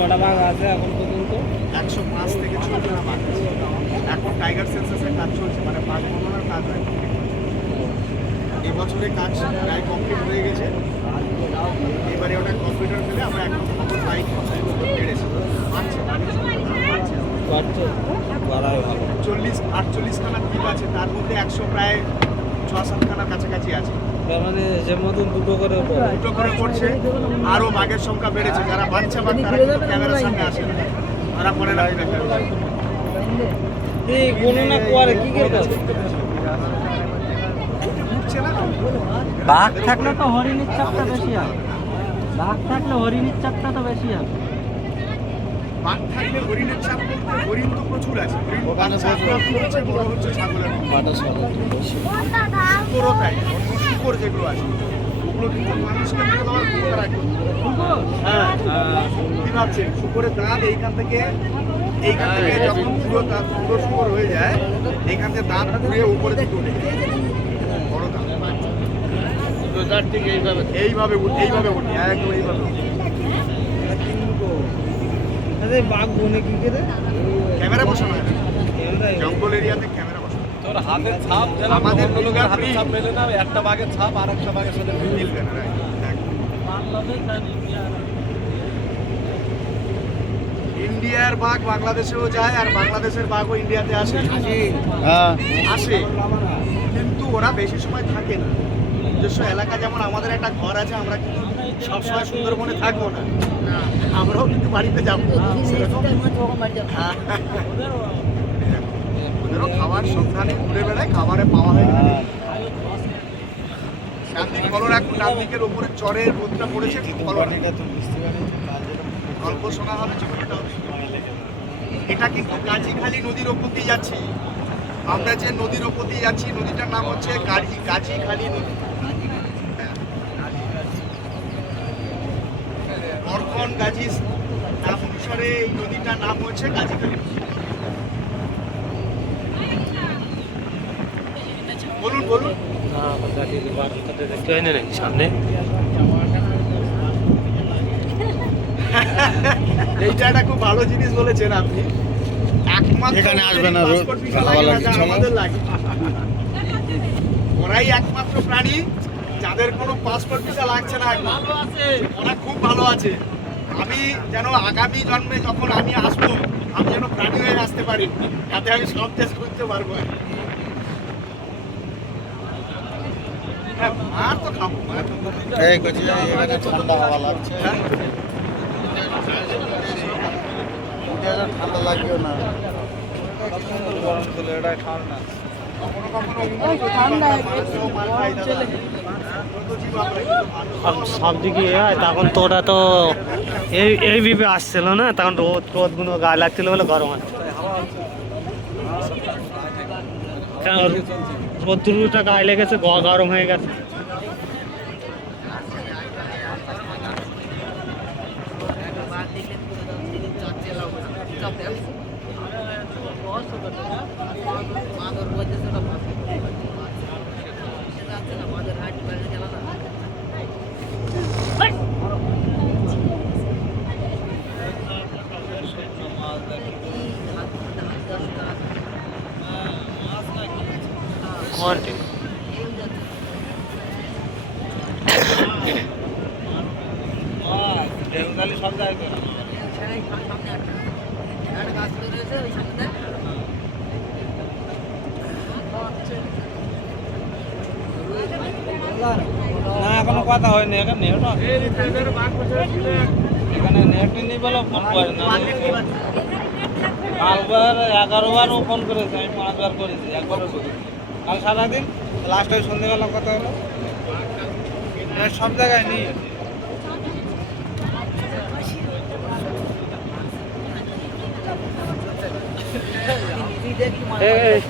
কটা বাঘ আছে এখন পর্যন্ত? 105 থেকে 6টা বাঘ আছে। এখন টাইগার সেন্সাসের কাজ চলছে, মানে বাঘ গণনার কাজ হয়। এবছরে কাজ প্রায় কমপ্লিট হয়ে গেছে। এবারে ওটা কম্পিউটার ফেলে আমরা এখন খবর পাই বেড়েছে, বাড়ছে, বাড়ছে, বাড়াই ভালো। 48খানা দ্বীপ আছে, তার মধ্যে 100 প্রায় 6-7খানার কাছাকাছি আছে। তার মানে যে মতন দুটো করে পড়ে। দুটো করে পড়ছে, আরও বাঘের সংখ্যা বেড়েছে। যারা বাচ্চা বাঘ তারা কিন্তু ক্যামেরার সামনে আসে না, তারা পরে না এই গণনা করে কি করে? বাঘ থাকলে তো হরিণের চাপটা বেশি হবে। বাঘ থাকলে হরিণের চাপটা তো বেশি হবে। বাঘ থাকলে হরিণের চাপ বলতে হরিণ তো প্রচুর আছে। বড় হচ্ছে ছাগলের শুকরও তাই, অন্য শুকর যেগুলো আছে ওগুলো কিন্তু মানুষকে মেরে দেওয়ার ক্ষমতা রাখে। হ্যাঁ, কি ভাবছেন? শুকরের দাঁত এইখান থেকে যখন পুরো শুকর হয়ে যায়, এইখান থেকে দাঁত ঘুরিয়ে উপরে দিকে উঠে যায়। বড় দাঁত ঠিক এইভাবে উঠে, একদম এইভাবে উঠে। বাঘ বনে কি করে? ক্যামেরা বসানো হয় না, জঙ্গল এরিয়াতে ক্যামেরা বসানো। তোর হাতের ছাপ যেন আমাদের লোকের হাতের ছাপ মেলে না, একটা বাঘের ছাপ আর একটা বাঘের সাথে মিলবে না। ইন্ডিয়ার বাঘ বাংলাদেশেও যায়, আর বাংলাদেশের বাঘও ইন্ডিয়াতে আসে। আসে, কিন্তু ওরা বেশি সময় থাকে না। নিজস্ব এলাকা, যেমন আমাদের একটা ঘর আছে, আমরা কিন্তু সবসময় সুন্দরবনে থাকবো না, আমরাও কিন্তু বাড়িতে যাবো। ওদেরও খাবার সন্ধানে ঘুরে বেড়ায়, খাবারে পাওয়া হয়। ডানদিক ফলো রাখুন, ডানদিকের ওপরে চরের রোদটা পড়েছে, গল্প শোনা হবে, জীবনটা হবে। এটা কিন্তু গাজীখালী নদীর ওপর দিয়ে যাচ্ছি আমরা। যে নদীর ওপর দিয়ে যাচ্ছি, নদীটার নাম হচ্ছে গাজীখালী নদী। অর্খন গাজী নাম অনুসারে এই নদীটার নাম হচ্ছে গাজীখালী। বলুন বলুন। সামনে এইটা একটা খুব ভালো জিনিস বলেছেন আপনি। একমাত্র এখানে আসবে না, আমাদের লাগে। ওরাই একমাত্র প্রাণী যাদের কোনো পাসপোর্ট ভিসা লাগছে না। ওরা খুব ভালো আছে। আমি যেন আগামী জন্মে যখন আমি আসবো, আমি যেন প্রাণী হয়ে আসতে পারি, যাতে আমি সব দেশ করতে পারবো। মার তো খাবো, ঠান্ডা হাওয়া লাগছে, ঠান্ডা লাগবেও না। গরম চলে, এটা খাওয়ার না। সব দিকে তখন তো ওটা তো এই বিবে আসছিল না, তখন রোদ গুলো গায়ে লাগছিল বলে গরম আছে। রোদ্রুটা গায়ে লেগেছে, গরম হয়ে গেছে। সব জায়গায় না, এখনো কথা হয়নি। এখানে নেট নেই বলে ফোন করে না। কালবার 11বার ও ফোন করেছে, আমি 5বার করেছি, একবারও করি। কাল সারাদিন লাস্ট ওই সন্ধ্যেবেলা কথা হলো। সব জায়গায় নেই। এই